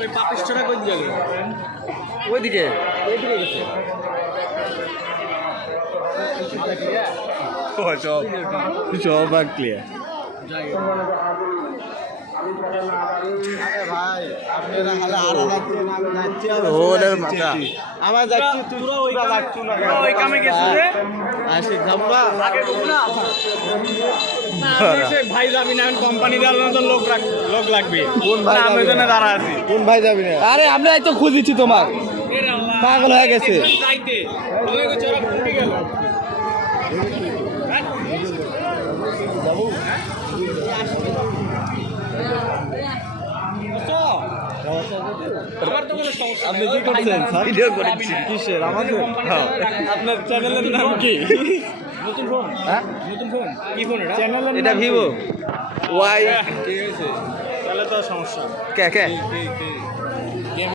ওই পাপিষ্ঠটা কই গেল? ওইদিকে গেছে। সব ক্লিয়ার। ভাই আপনারা খালি আড়া যাচ্ছেন, আমি যাচ্ছি ওদের মাথা আমার যাচ্ছি, তোরা ওই যাচ্ছ না, ওই কামে গেছিস রে? আসি খাবরা আগে বল না। ভাই যাবি না, কোম্পানি দাঁড়ানো তো লোক লাগবে। কোন ভাই আমি জন্য দাঁড়া আছি। কোন ভাই যাবি না? আরে আমরা তো খুঁজেছি তোমার, পাগল হয়ে গেছে। যাইতে ওই চোরা ফুটে গেল। আপনি কি করছেন? ভিডিও করেছি। কিসের? আমাদের আপনার চ্যানেলের নাম কি? নতুন ফোন? হ্যাঁ, নতুন ফোন? কি ফোন এটা? চ্যানেলের এটা ভিভো ওয়াই। ঠিক আছে, তাহলে তো সমস্যা। কে কে